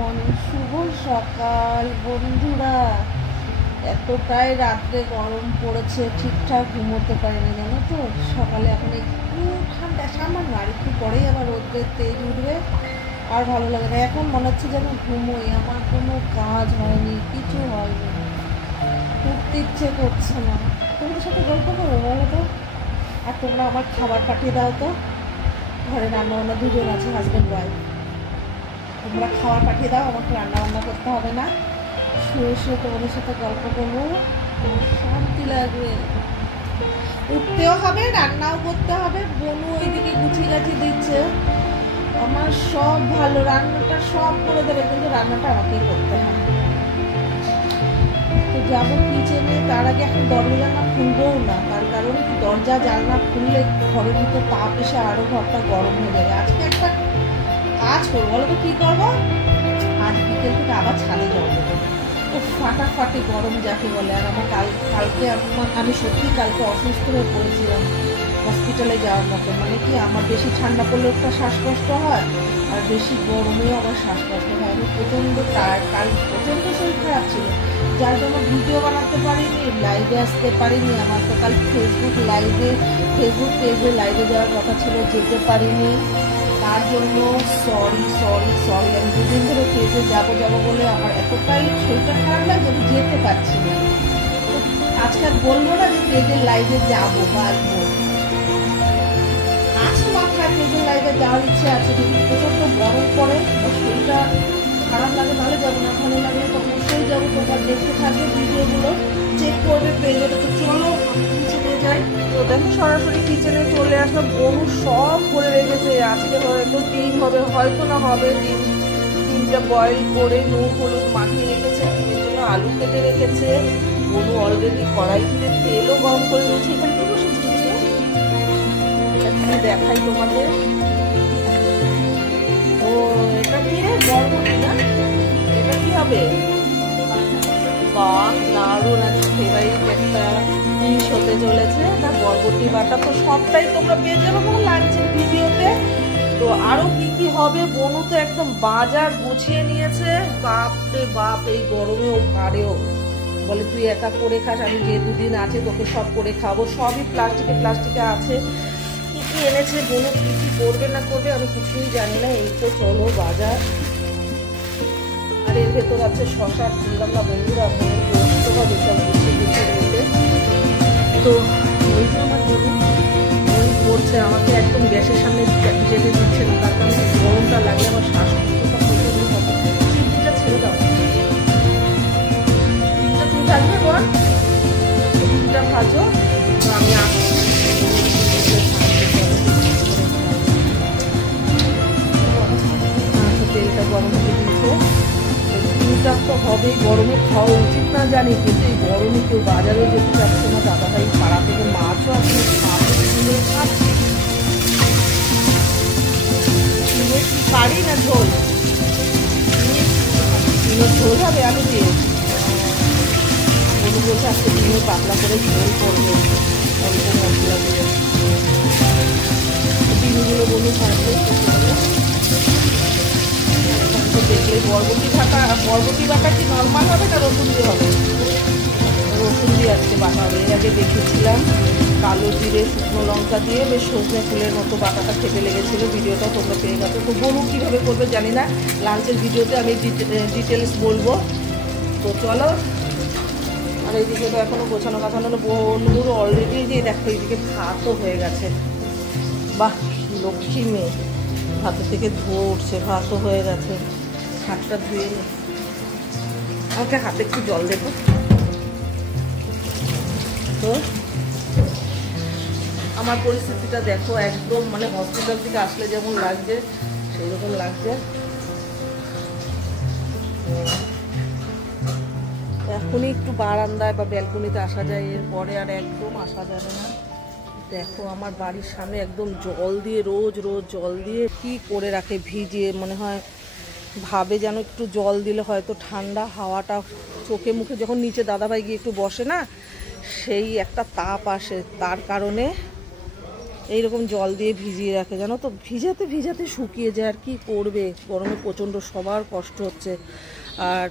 Morning, শুভ সকাল বন্ধুরা। এতটাই রাত্রে গরম পড়েছে, ঠিকঠাক ঘুমোতে পারিনি জানো তো। সকালে এখন একটু ঠান্ডা, সামান্য আর একটু পরেই আবার রোদ্রের তেজ উঠবে, আর ভালো লাগে না। এখন মনে হচ্ছে যেন ঘুমোই, আমার কোনো কাজ হয়নি, কিছু হয়নি, উঠতে ইচ্ছে করছে না। তোমাদের সাথে গল্প করবো বলো তো, আর তোমরা আমার খাবার পাঠিয়ে দাও তো। ঘরে রান্না বান্না দুজন আছে, হাজব্যান্ড ওয়াইফ। তোমরা খাবার পাঠিয়ে দাও, আমাকে রান্না বান্না করতে হবে না। শুয়ে শুয়ে তোমাদের সাথে গল্প করবো, শান্তি লাগবে। উঠতেও হবে, রান্নাও করতে হবে। বনু ওইদিকে গুছিয়ে গাছি দিচ্ছে, আমার সব ভালো। রান্নাটা সব করে দেবে, কিন্তু রান্নাটা আমাকেই করতে হবে। তো যাবো কিচেনে, তার আগে এখন দরজা জানলা খুলবও না, তার কারণ কি, দরজা জানলা খুললে ঘরের ভিতরে তাপ এসে আরো ঘরটা গরম হয়ে যাবে। আজকে একটা কাজ করবো, বলো তো কি করবো। আজ বিকেল থেকে আবার ছাদে জল দেবো। ও ফাটাফাটি গরম যাকে বলে। আর আমার কালকে আমি সত্যি কালকে অসুস্থ হয়ে পড়েছিলাম, হসপিটালে যাওয়ার মতো। মানে কি, আমার বেশি ঠান্ডা পড়লে একটা শ্বাসকষ্ট হয়, আর বেশি গরমেও আমার শ্বাসকষ্ট হয়। আমি প্রচণ্ড টায়ার্ড, কাল প্রচণ্ড শরীর খারাপ ছিল, যার জন্য ভিডিও বানাতে পারিনি, লাইভে আসতে পারিনি। আমার তো কাল ফেসবুক পেজে লাইভে যাওয়ার কথা ছিল, যেতে পারিনি। তার জন্য সরি। আমি দুদিন ধরে পেজে যাবো বলে আমার এতটাই শরীরটা খারাপ লাগে, আমি যেতে পারছি না। আজকে বলবো না যে পেজের লাইভে যাবো বা আসবো, আছে মাথায় পেজের লাইভে যাওয়ার ইচ্ছে আছে, যদি প্রচন্ড গরম পড়ে বা শরীরটা খারাপ লাগে তাহলে যাবো না। ভালো লাগলে অবশ্যই যাবো। তোমার দেখতে থাকবে, ভিডিওগুলো চেক করবে পেজে। তো চলো কিচেনে যাই। তো দেখো সরাসরি কিচেনে চলে আসলাম। বনু সব করে রেখেছে, আজকে হয়তো ডিম হবে, হয়তো না হবে। ডিমটা বয়েল করে নুন হলুদ মাখিয়ে রেখেছে, ডিমের জন্য আলু কেটে রেখেছে। বনু অলরেডি কড়াইতে তেলও গরম করে দিয়েছে। এখানে কি বসেছে দেখাই তোমাদের। ও এটা কি রে, বরবটি না? এটা কি হবে? বাহ, দারুণ, আছে ফেভারিট একটা ডিশ হতে চলেছে। না বরবটি বাটা তো সবটাই তোমরা পেয়ে যাবে আমার লাঞ্চের ভিডিওতে। তো আরো কি কি হবে, বনু তো একদম বাজার গুছিয়ে নিয়েছে। বাপ রে বাপ, এই গরমেও পারেও। বলে তুই একা করে খাস, আমি যে দুদিন আছে তোকে সব করে খাবো। সবই প্লাস্টিকে আছে। কি কি এনেছে বনু, কি কি করবে না করবে আমি কিছুই জানি না। এই তো চলো বাজার। আর এর ভেতর আছে শশা, বললাম না বন্ধুরা, পোস্ত হবে সব গুছিয়ে নিতে। তো ওই যে আমার বনু করছে, আমাকে একদম গ্যাসের সামনে যেতে দিচ্ছে না, তার কারণে গরমটা লাগলে আমার শ্বাসকষ্টটা প্রচন্ড হবে। চিমটিটা ছেড়ে দাও, ডিমটা তুমি ভাজবে বল, ডিমটা ভাজো। তো আমি আসছি, তেলটা গরম হতে দিয়েছে। ডিমটা তো হবেই, গরমে খাওয়া উচিত না জানি, কিন্তু এই গরমে কেউ বাজারেও যেতে চাচ্ছে না। দাদাভাই পাড়া থেকে মাছও আছে, খাচ্ছি। পারি না ঝোল, ডিমের ঝোল হবে আলু দিয়ে। বলু বলছে আজকে ডিমের পাতলা করে ঝোল করবে, অল্প মশলা দিয়ে। ডিমগুলো বলু থাকবে। দেখলে বরবটি বাটা কি নর্মাল হবে না রসুন দিয়ে হবে? রসুন দিয়ে আজকে বাটা হবে। এর আগে দেখেছিলাম কালো জিরে শুকনো লঙ্কা দিয়ে বেশ সজনে ফুলের মতো বাটাটা খেতে লেগেছিলো, ভিডিওটা তোমরা পেয়ে গেছো। তো বলুন কীভাবে করবে জানি না, লাঞ্চের ভিডিওতে আমি ডিটেলস বলবো। তো চলো। আর এইদিকে তো এখনও গোছানো গাছানো বনুর অলরেডি দিয়ে দেখো, এইদিকে ভাতও হয়ে গেছে। বাহ, লক্ষ্মী মেয়ে, ভাতের থেকে ধোয়া উঠছে, ভাতও হয়ে গেছে। হাতটা ধুয়ে নি, আমাকে হাতে একটু জল দেবো। তো আমার পরিস্থিতিটা দেখো, একদম মানে হসপিটাল থেকে আসলে যেমন লাগছে সেই রকম লাগছে। এখনই একটু বারান্দায় বা ব্যালকনিতে আসা যায়, এরপরে আর একদম আসা যাবে না। দেখো আমার বাড়ির সামনে একদম জল দিয়ে, রোজ জল দিয়ে কি করে রাখে, ভিজিয়ে। মনে হয় ভাবে যেন একটু জল দিলে হয়তো ঠান্ডা হাওয়াটা চোখে মুখে, যখন নিচে দাদাভাই গিয়ে একটু বসে না, সেই একটা তাপ আসে। তার কারণে এইরকম জল দিয়ে ভিজিয়ে রাখে, জানো তো, ভিজাতে ভিজাতে শুকিয়ে যায়। আর কি করবে, গরমে প্রচণ্ড সবার কষ্ট হচ্ছে। আর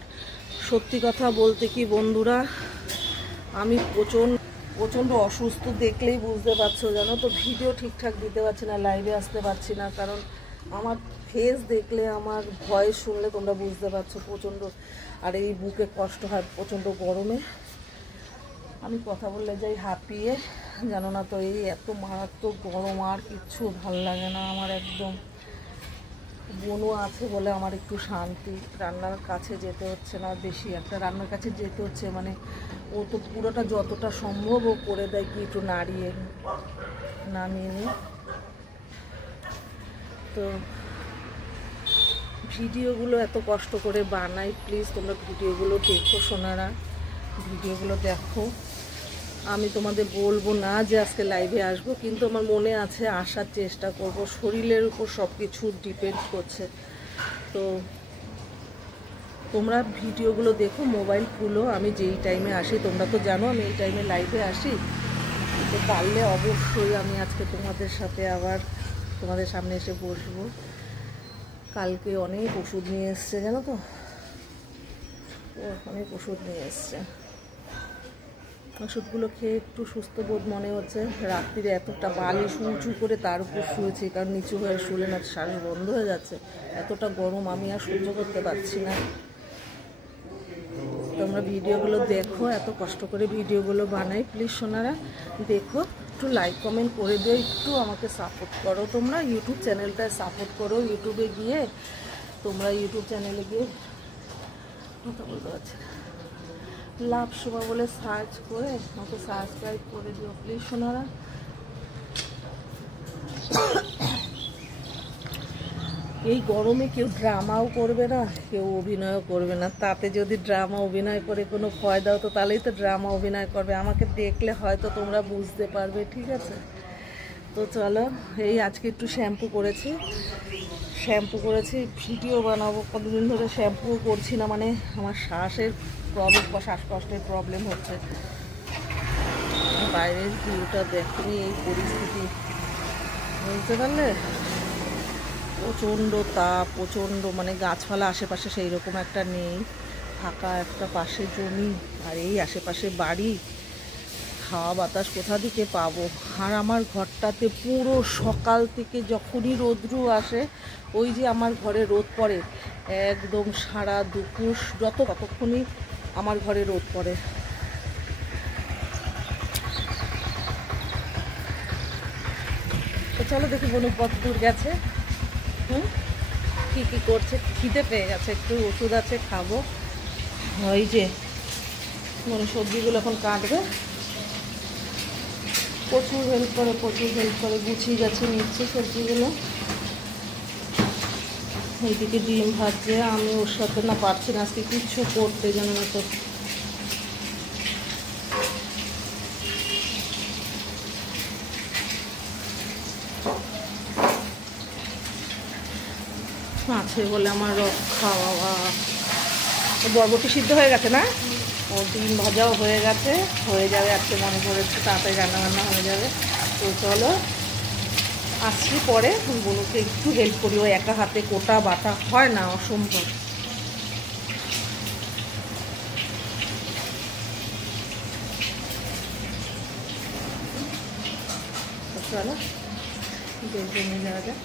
সত্যি কথা বলতে কি বন্ধুরা, আমি প্রচণ্ড অসুস্থ, দেখলেই বুঝতে পারছো, জানো তো। ভিডিও ঠিকঠাক দিতে পারছি না, লাইভে আসতে পারছি না, কারণ আমার ফেস দেখলে, আমার ভয়েস শুনলে তোমরা বুঝতে পারছো প্রচণ্ড। আর এই বুকে কষ্ট হয় প্রচণ্ড গরমে, আমি কথা বললে যাই হাঁপিয়ে, জানো না তো। এই এত মারাত্মক গরম, আর কিচ্ছু ভাল লাগে না আমার একদম। বোনও আছে বলে আমার একটু শান্তি, রান্নার কাছে যেতে হচ্ছে না, বেশি একটা রান্নার কাছে যেতে হচ্ছে, মানে ও তো পুরোটা যতটা সম্ভব ও করে দেয়, কি একটু নামিয়ে নিই। তো ভিডিওগুলো এত কষ্ট করে বানাই, প্লিজ তোমরা ভিডিওগুলো দেখো সোনারা, ভিডিওগুলো দেখো। আমি তোমাদের বলবো না যে আজকে লাইভে আসবো, কিন্তু আমার মনে আছে, আসার চেষ্টা করব। শরীরের উপর সব কিছু ডিপেন্ড করছে। তো তোমরা ভিডিওগুলো দেখো, মোবাইল খুলো, আমি যেই টাইমে আসি, তোমরা তো জানো আমি এই টাইমে লাইভে আসি। তো পারলে অবশ্যই আমি আজকে তোমাদের সাথে আবার তোমাদের সামনে এসে বসবো। কালকে অনেক ওষুধ নিয়ে এসছে, জানো তো, অনেক ওষুধ নিয়ে এসছে। ওষুধগুলো খেয়ে একটু সুস্থ বোধ মনে হচ্ছে। রাত্রিরে এতটা বালিশ উঁচু করে তার উপর শুয়েছি, কারণ নিচু হয়ে শুলে না শ্বাস বন্ধ হয়ে যাচ্ছে। এতটা গরম আমি আর সহ্য করতে পারছি না। তোমরা ভিডিওগুলো দেখো, এত কষ্ট করে ভিডিওগুলো বানাই, প্লিজ সোনারা দেখো, একটু লাইক কমেন্ট করে দিও, একটু আমাকে সাপোর্ট করো। তোমরা ইউটিউব চ্যানেলটায় সাপোর্ট করো, ইউটিউবে গিয়ে তোমরা ইউটিউব চ্যানেলে গিয়ে কথা বলতে পারছি না, লাভ শোভা বলে সার্চ করে আমাকে সাবস্ক্রাইব করে দিও প্লিজ সোনারা। এই গরমে কেউ ড্রামাও করবে না, কেউ অভিনয়ও করবে না। তাতে যদি ড্রামা অভিনয় করে কোনো ফায়দা হতো, তাহলেই তো ড্রামা অভিনয় করবে। আমাকে দেখলে হয়তো তোমরা বুঝতে পারবে, ঠিক আছে। তো চলো, এই আজকে একটু শ্যাম্পু করেছি, ভিডিও বানাবো। কতদিন ধরে শ্যাম্পু করছি না, মানে আমার শ্বাসের প্রবলেম বা শ্বাসকষ্টের প্রবলেম হচ্ছে। বাইরের ভিউটা দেখুনি, এই পরিস্থিতি, বুঝতে পারলে। প্রচণ্ড তাপ, প্রচণ্ড, মানে গাছপালা আশেপাশে সেই রকম একটা নেই, ফাঁকা একটা পাশে জমি, আর এই আশেপাশে বাড়ি, হাওয়া বাতাস কোথা থেকে পাবো। আর আমার ঘরটাতে পুরো সকাল থেকে যখনই রোদ্রু আসে, ওই যে আমার ঘরে রোদ পড়ে, একদম সারা দুপুর ততক্ষণই আমার ঘরে রোদ পড়ে। তো চলো দেখি বনু কত দূর গেছে, কী করছে। খিদে পেয়ে গেছে, একটু ওষুধ আছে খাবো। ওই যে মানে সবজিগুলো এখন কাটবে, প্রচুর হেল্প করে গুছিয়ে গেছে, নিচ্ছে সবজিগুলো। এইদিকে ডিম ভাজছে, আমি ওর সাথে না পারছি না আজকে কিচ্ছু করতে, জানো না তো। আছে বলে আমার রক্ষা বাবা। বরবটি সিদ্ধ হয়ে গেছে না, ও ডিম ভাজাও হয়ে গেছে, হয়ে যাবে আজকে, মনে করেছে তাড়াতাড়ি রান্নাবান্না হয়ে যাবে। তো চলো আসছি পরে, বোনকে একটু হেল্প করি, ও একা হাতে কোটা বাটা হয় না, অসম্ভব। চলো দেখে নিয়ে যাওয়া যায়।